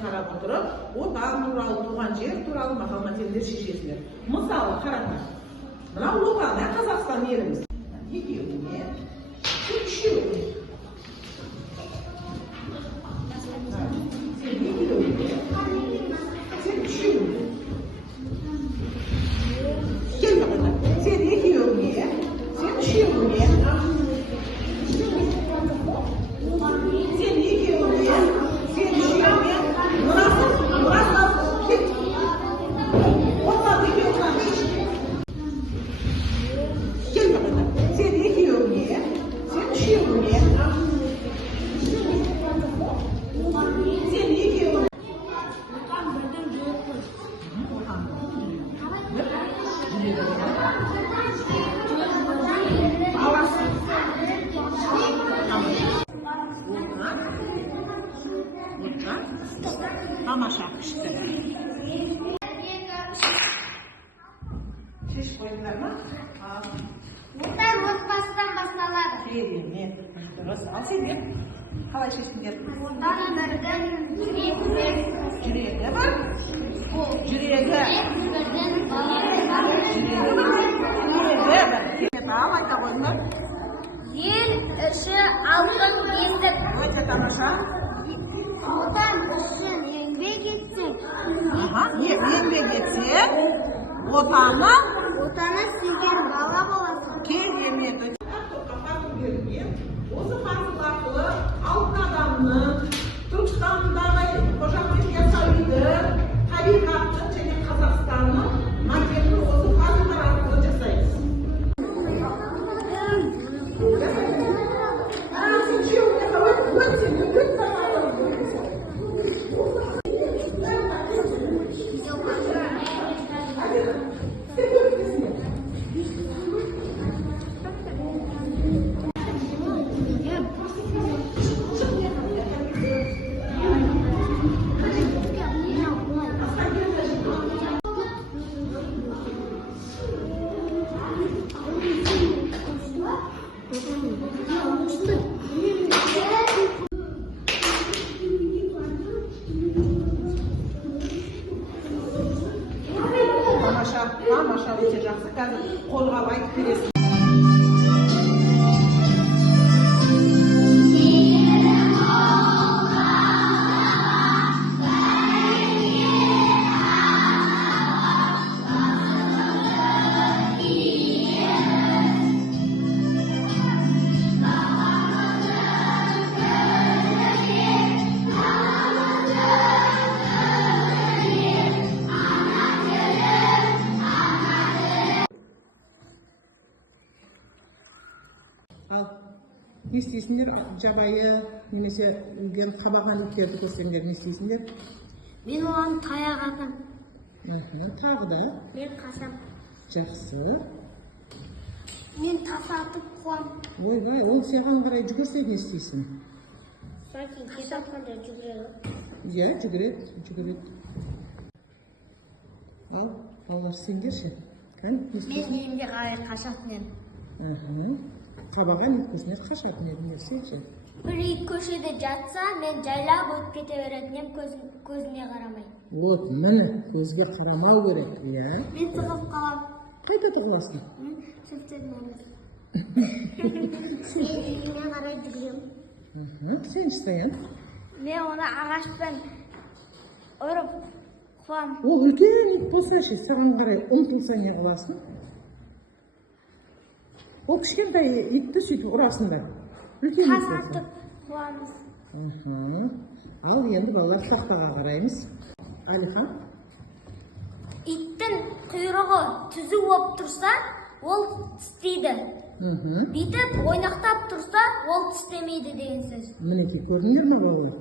қарап отырып, отан туралы, туған жер туралы мақал мәтелдер шешесіздер. Мысалы, қараңдар. Мынау отан, Қазақстан еліміз. Екеуіне, үшеуіне. Сен екеуіне, сен үшеуіне. Кел бақылар. Сен екеуіне, сен үшеуіне. Тамаша пішті. Шеш қойдыңдар ма? Отан отбасыдан басталады. Керемет. Дұрыс. Ал сендер қалай шештіңдер? Отан бірдің жүрегі бар. Жүрегі бар? Жүрегі. Бірдің баласы бар. Жүрегі бар. Ал айта қойыңдар. Ел іші алтын бесік. Өте тамаша. Отан үшін еңбек етсең, Еңбек етсең, отаны сүйген бала боласың. керемет. Осы факт арқылы алтын адамның Түркістандағы Қожа Ахмет Яссауиді, табиғаттың және Қазақстанның макетін осы фактылар арқылы жасаймыз. Тамаша өте жақсы. Қазір қолғап айтып бересің. Ал не істейсіңдер? Жабайы немесе өлген қабаған иттерді көрсеңдер не істейсіңдер? Мен оған таяқ атам. Тағы да? Мен қасам. Жақсы. Мен тас атып қуам. Ойбай, ол саған қарай жүгірсе не істейсің? Сосын кет атқанда жүгіреді. Иә, жүгіреді. Ал, балалар сендерші? Мен деймде қарай қашатын едім. Қабаған ит көзіне қашатын едім, сенші? Бір ит көшеде жатса, мен жайлап өтіп кете беретін едім, көзіне қарамай. Вот, міне, көзге қарамау керек, иә? Мен тығып қалам. Қайда тығыласың? Шөптердің арасы. Мен үйіме қарай жүгірем. Сен істейін? Мен оны ағашпен ұрып қуам. Ол үлкен ит болса ше, саған қарай ұмтылса не қыласың? Ол кішкентай итті сөйтіп ұрасыңдар. Тас атып қуамыз. Ал енді балалар тақтаға қараймыз. Әлихан? Иттің құйрығы түзу болып тұрса, ол тістейді. Бүйтіп ойнақтап тұрса, ол тістемейді деген сөз. Мінекей көрдіңдер ме балалар?